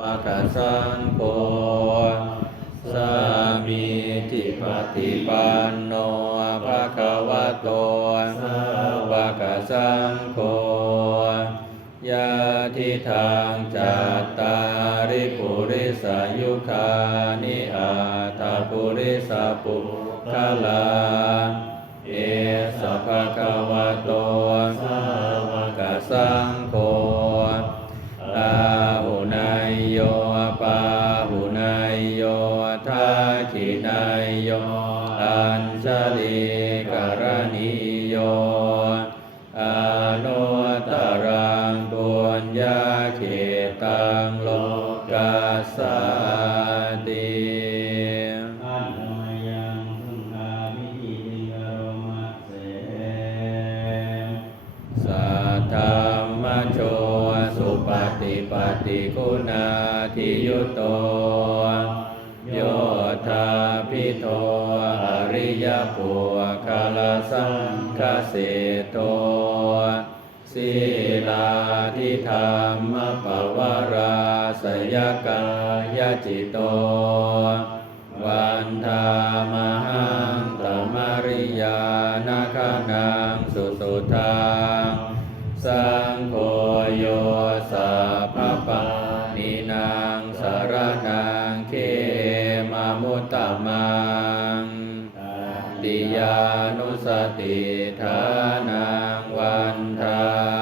วะกะสังโฆสามีจิปฏิปันโนภะคะวะโตสาวกสังโฆยะทิทางจัตตาริปุริสายุคานิอาตาปุริสปุคลา เอสภะคะวะโต กัสสติอันนยังสุขามิอิติกโรมะเสสัทธรรมโชสุปฏิปฏิคุณาทิยุตโตโยธาพิโทอริยปุคาลสังคเสโตศีลาทิธรรมปวารา สยกายจิตโต วันธามหังตมริยานาคานังสุสุทางสังโฆโยสัพพปานินางสารนังเขมามุตตมังติยานุสติฐานังวันทา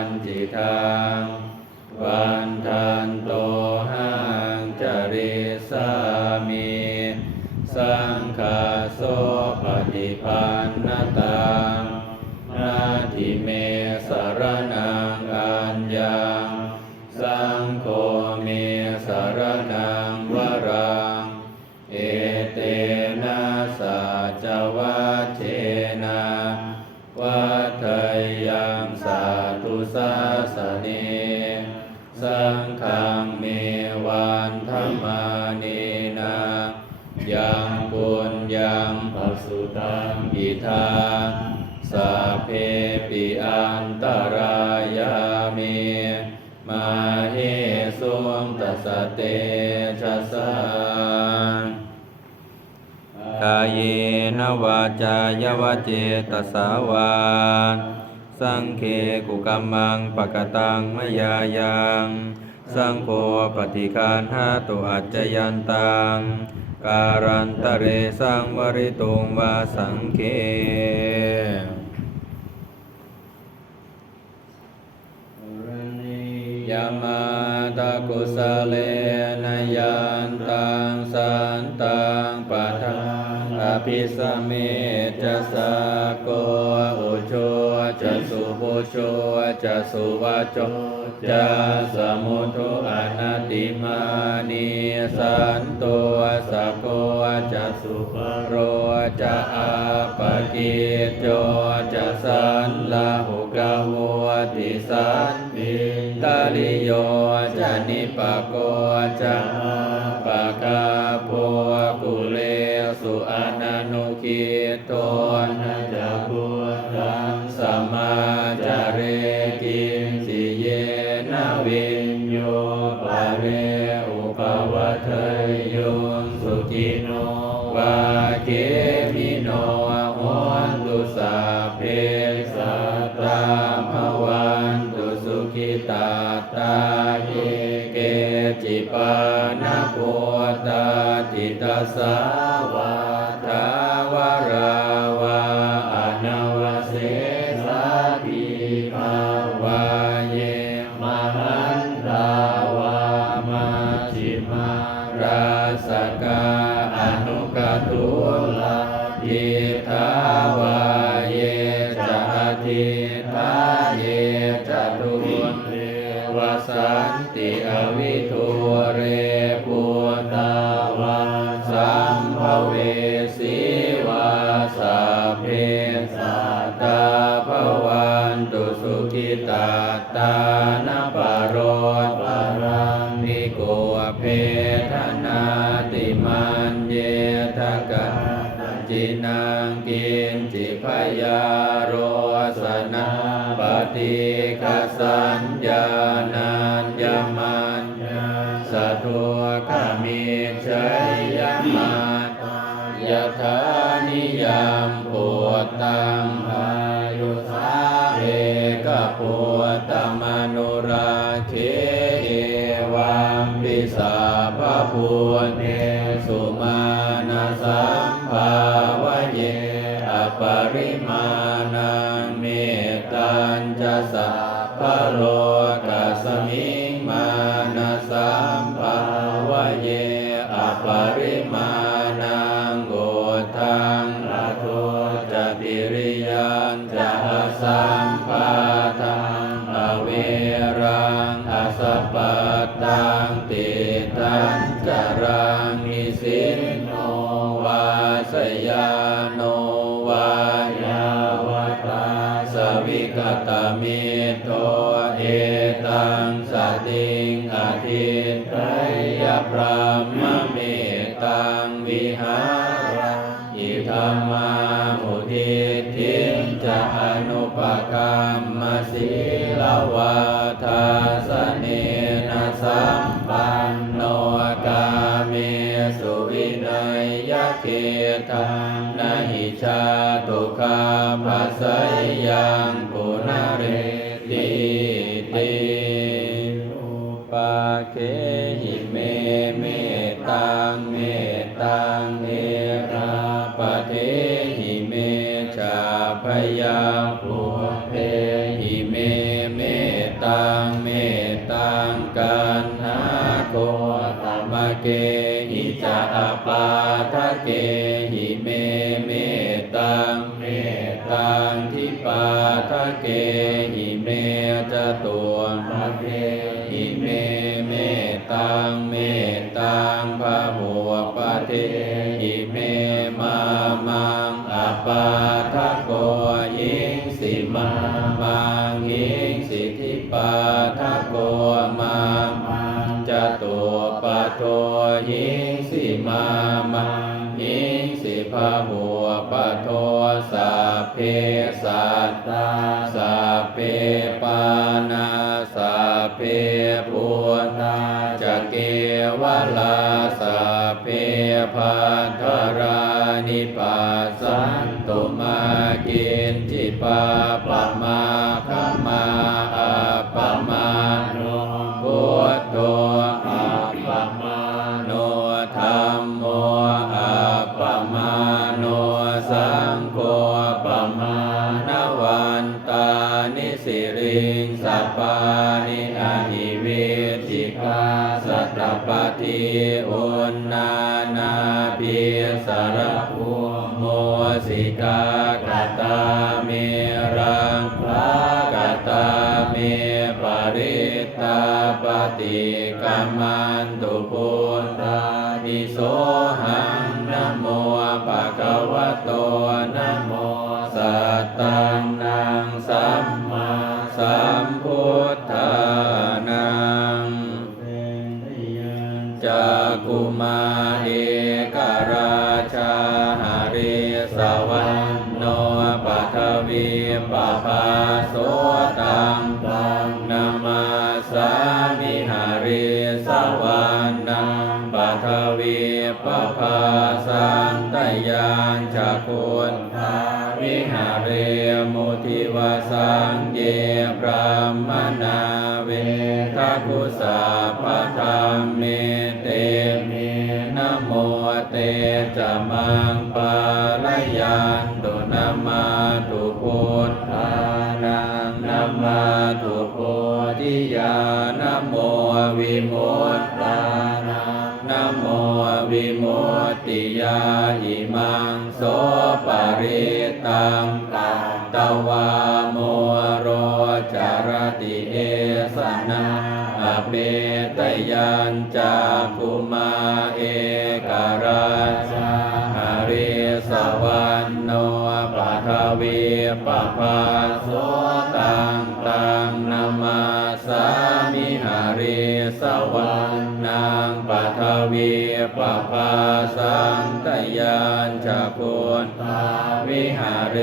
ตันจิ มาเฮสุงตัสเตชะสากายเยนวาจายวเจตสาวาสังเคกุกัมมังปะกตังมยายังสังโฆปฏิคานหาตุอัจจยันตังการันตเรสังวริตุงวาสังเค รณี ยามาตากุสะเลนยันตังสันตังปัทาอภิสเมจะสะโกอุชจะสุบุชจะสุวัจโจจะสมุทุอนัติมานิสันตัวสะโกจะสุปโรจะอาปกิจโจจะสันลาหุกาโวติสัน ตาลิโยจะนิปโกจะ ตาตาหิเกจิปานะโพตาจิตาสาวา กิตาตานปา ตัญจะสัพพโลกัสมิ ปกรรมสีลวัฏสเนนสัมปันโนกาเมสุวินัยยะเกตังนหิชาตุคาปัสยัง ทะเกหิเมจตัวทะเกหิเมเมตังเมตังปะโมปะเท ปะมาาน ธิยานโมวิมุตตานันโมวิมุตติยาหิมังโสปริตังตังตวาโมโรจารติเอสนาอเปตยัญจาคุมาเอกราชาหริสวันโนปะทวีปะพัส ตยัญจากคุนตาวิหาเร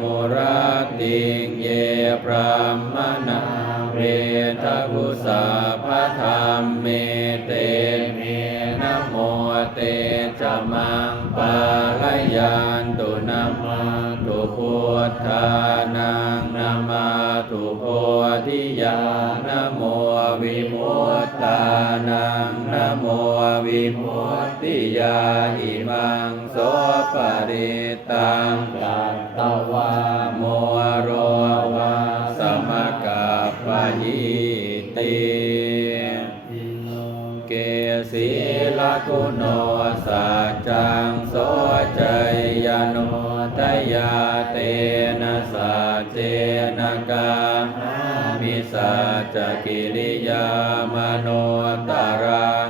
มุรติงเยพรหมนาเวทกุสาพธรรมเมเตเมนะโมเตจะมังปาลยันตุนามาตุพุทธานังนามาตุโพธิญาณโมวิมุตตานังนโมวิมุต ติยาอิมังโสปริตังกัตตวาโมโรวาสมกัปยิติเกศีลกุโนสัจจังโสจยโนทยาเตนะสัจเจนะกามิสัจกิริยามโนตารังอา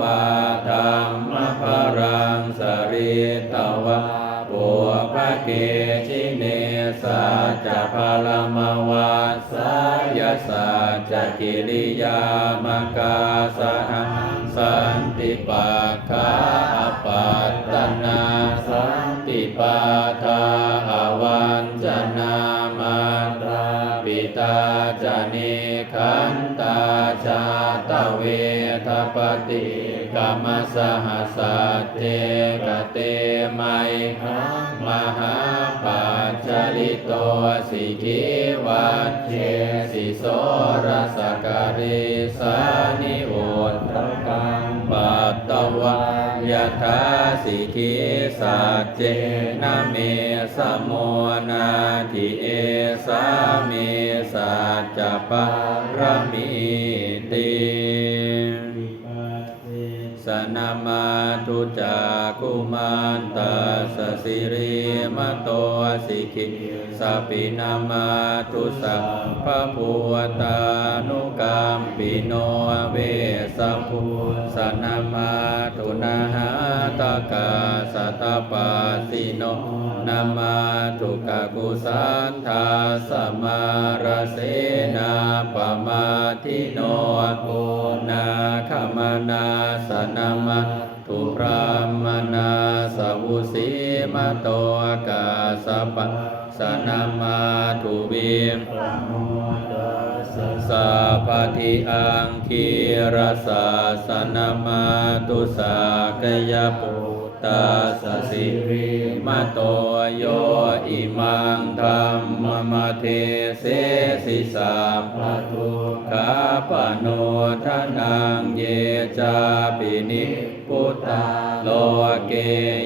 วาธรรมพรังสริตวาปุพเกชิเนสัจจพลมวัสสยสัจกิริยามกาสหังสันติปักขา มสหสสะเจกเตไมหังมหาปัจจลิโตสิกิวัจเจสิโสรสกริสานิโอตรกังปัตตวายทาสิกิสัจเจนะเมสโมนาทิเอสามิสัจจปารมิ มาตุจากุมานตาสสิริมโตสิกิสปินามาตุสัพพะพุทธานุกรรมปิโนเวสภูสนาม นาหาตกาสตตปาสิโนนามาตุกะกุสันทาสมาราเสนาปมาทิโนปุนาคมนาสนามาตุพรามนาสวุสีมโตกาสปะสนามาตุวิมโม สสะสัพพทิอังคีรสาสนามาตุสากยปุตตาสสิริมโตโยอิมังธรรมมเทเสสิสัพพทุกขาปโนทนังเยจาปินิ พุตตาโลเก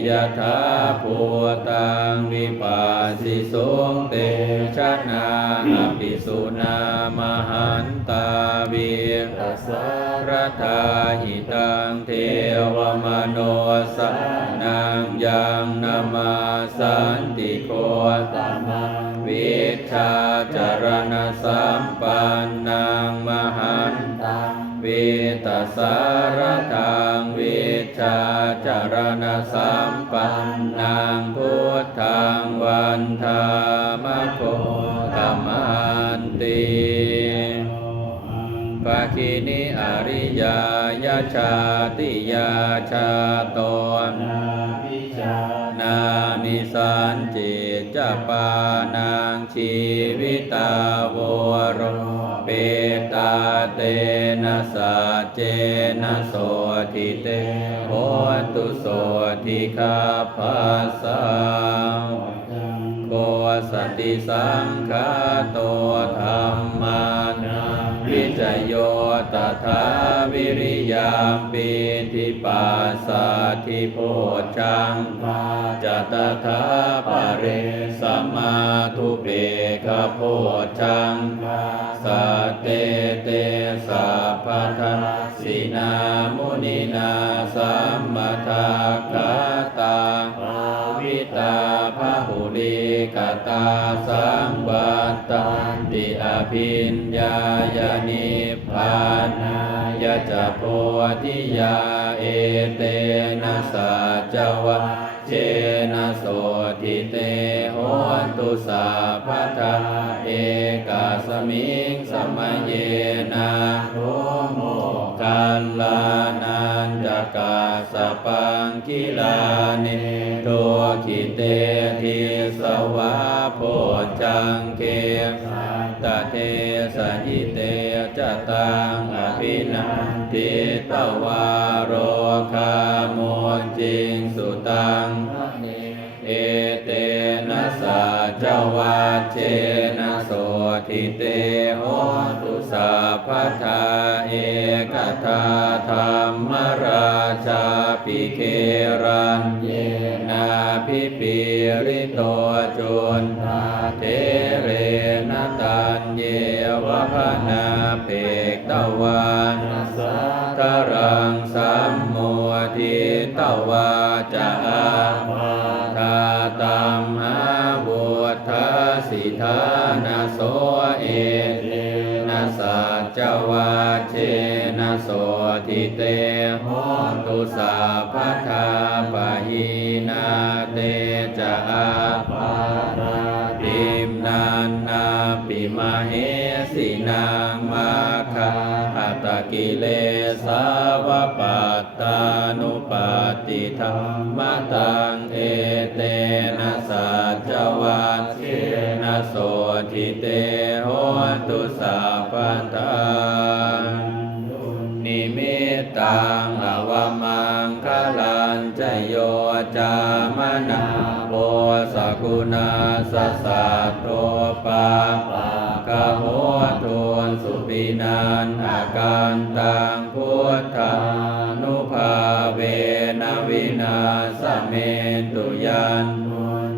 ยถาภูตังวิปัสสิสุงเตชะนาอภิสุนามหันตาวิรัสรทาหิตังเทวมโนสานังยังนามาสันติโคตมังวิชาจารณสัมปันนังมหันตังวิตสารทังวิชาจารณสัมปันนังพุทธังวันธามโคธรรมันติปะคินิอริยายาชาติยาชาตนนาวิชานามิสันจิตจปานังชีวิตาวโรเปตาเตนะสาเจนะโสทิเต ตุโสทิคาภัสสะจังโกสติสังฆาโตธรรมานาวิจโยตถาวิริยามปิทิปัสสะทิโพชังพาจตถาปเรสมมาทุเปกโพชังพาสัตเตเตสัพพทา มุนินาสัมมาทาคาตาภาวิตาพหุลิกตาสังวัตตันติอภิญญายานิพานายะจะโพธิยาเอเตนะสัจวะเจนะโสทิเตโหนตุสาพัทธาเอกาสมิงสมัยเยนะโมโมกั ลลานันจะกาสปังกิลานิโตขิเตทิสวะโพจังเกสัตตเทสหิเตจตังอภินันติตวารโรคาโมจิงสุตังเอเตนะสาจวัเจนะโสทิเตโหต สาพัทาเอกทาธรรมราชาปิเครันเยนาพิปิริโตจุนทาเทเรนตันเยวะพนาเพกตะวันสัตรังสัมมวทิตวาจะอา จวาเชนะโสทิเตโหตุสาพัทาปะหินาเตจะอาภาราติมนานาปิมาเหสินางมาคาอัตกิเลสาวปัตตานุปาติธรรมตังเอเตนะสัจวัตเชนะโสทิเตโหตุสา ตินันอาการตังพุทธานุภาเวนวินาสเมตุยัน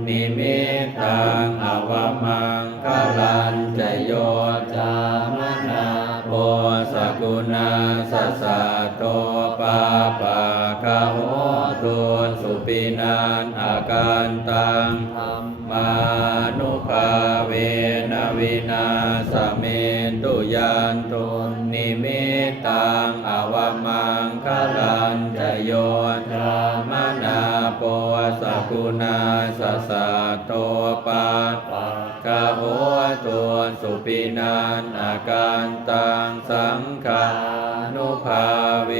นิมิตังอวมังคลันจโยจามนาโบสกุณาสสะโตปาปะกะโหตุสุปินา ธรรมนาโปสกุณาสสะโตปาปะกะโหตุนสุปินันอาการตังสังฆานุภาเว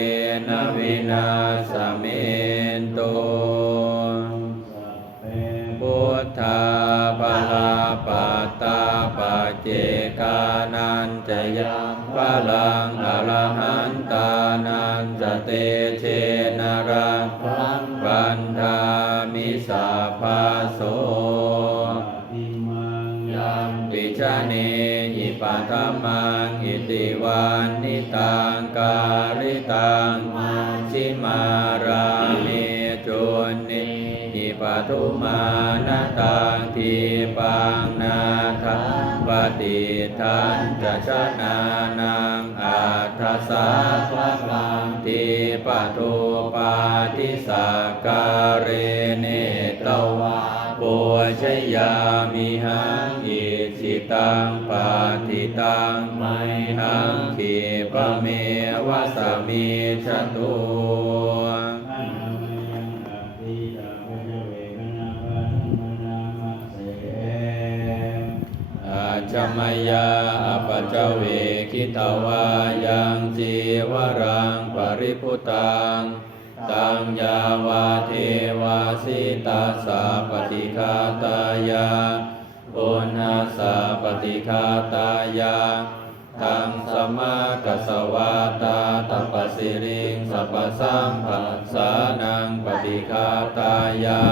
นวินาสเมนตุพุทธาภาลาปตาปเจกานันจยังพลังอรหันตานันจเตาภาโสอิมังยัมปิชาเนหิปัตมังอิติวันนิตังการิตังมาชิมารามิจุนิหิปัทุมานาตังทีปังนาทัปฏิทันจะชนะนังอัตถสาพลังทีปัทุปาทิสาการเนตวาปุชยามิหังอิจิตังปาติตังไมหังขีปเมวะสมิชตุอันนามัยังอัตติตาปัจเจเวกนาปะธัมมนามัสเสอาจมยาอปจเวคิตวายังจีวรังปริพุตัง ตังยาวาเทวาสิตาสาปฏิคาตายาปุณาสาปฏิคาตายาทังสมากัสสวาตาตัปสิริงสัพสัมปัสสานังปฏิคาตายา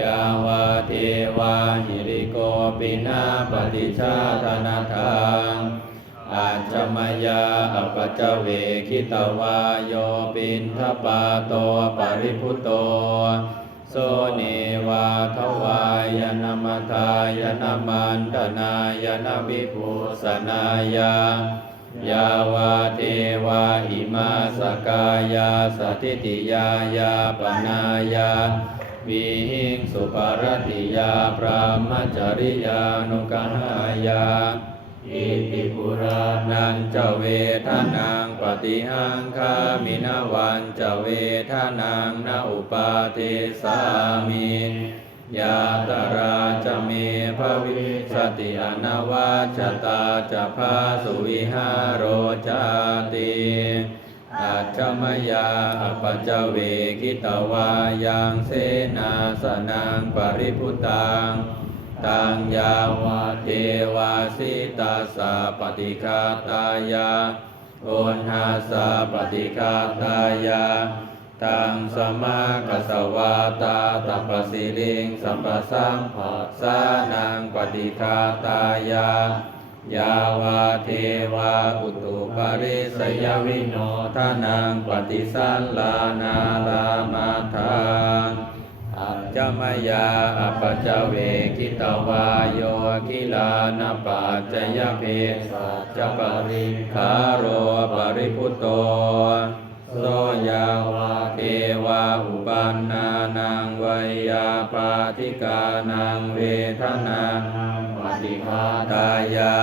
ยาวาเทวาหิริโกปินาปฏิชาธนาทัง อาจมยาอปจเวคิตวาโยปินทปาโตปริพุตโตโสเนวาทวายนามทายนามันตนายนาวิภูสนายายาวาเทวาหิมาสกายาสถิติยายาปนายาวิหิงสุปารติยาพระมจริยานุกหายา อิติปุรานันจะเวทนังปฏิหังคามินวันจะเวทนังนาอุปาเทสามิยาตราจะเมภวิสติอนาวาชตาจะพาสุวิหารโรจาติอาจมยาอปจเวกิตวายังเสนาสนังปริพุตัง ตังยาวาเทวาสิตาสาปฏิคาตายาโอนหาสาปฏิคาตายาตังสมากัสวาตาตัปสิลิงสัมปสัมผัสานังปฏิคาตายายาวาเทวาอุตุปาริสยวิโนทานังปฏิสัลลานาลามาทัง มยาอปจเวกิตวายโยกิลานปัจจยเพสัจปริคาโรปริพุตโตโสยาวาเกวาอุปันนานังวยาปาติกานังเวทนาปฏิภาตายา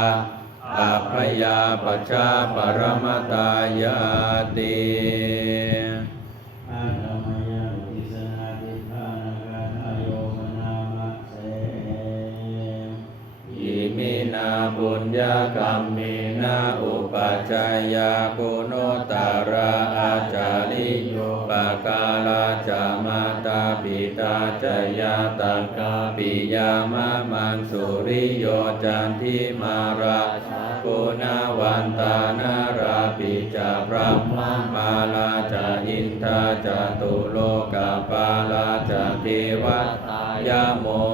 อัพยาปัจาปรมตายาติ นาบุญญากรรมมินาอุปัจจายาปุโนตาราอาจาริโยปากาลาจามาตาปิตาจยาตังกาปิยามะมังสุริโยจันทิมาราปุนาวันตานา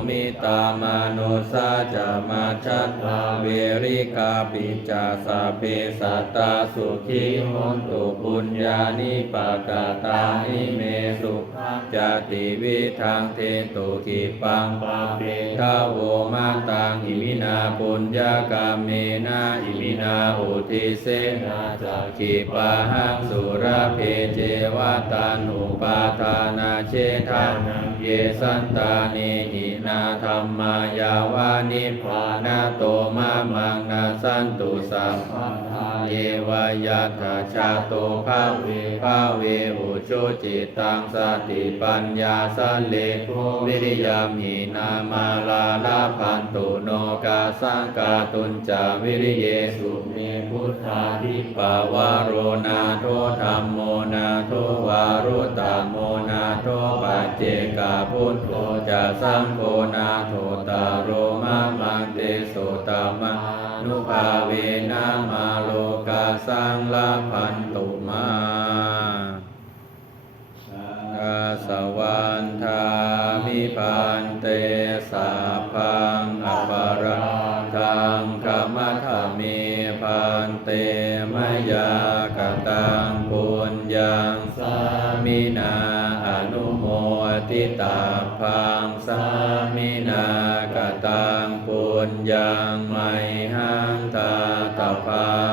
มิตามานุสาจามาชัตตาเวริกาปิจาสาเพสัตตาสุขีโหนตุปุญญานิปากาตานิเมสุขังจติวิทังเทตุกิปังปะเปทาโวมาตังอิมินาปุญญากาเมนาอิมินาอุทิเสนาจักขิปะหังสุระเพเจวตานุปาทานาเชทานัง เยสันตานิหินาธรรมายาวานิพานาโตมามังนาสันตุสัมปัทาเยวายาตาชาโตภาเวภาเวอุชุจิตังสติปัญญาสันเลโภวิริยามีนามาลาลาพันตุโนกาสังกาตุนจาวิริเยสุเมพุทธาทิปาวาโรนาโทธรรมโมนาโทวารุตตโมนาโทปัจเจกาพุทโธจะสังโฆนาโทตาโรมามังเตโสตามานุภาเวนะมาโลกาสังลาพันตุมาอาสวันทามิพันเตสัพพังอปาราทังกรรมธรรมิพันเตมยากตังปุญญังสามินา ทิตาพังสามินากตังปุญญังไมหังตาตาพังสาธุสาธุสา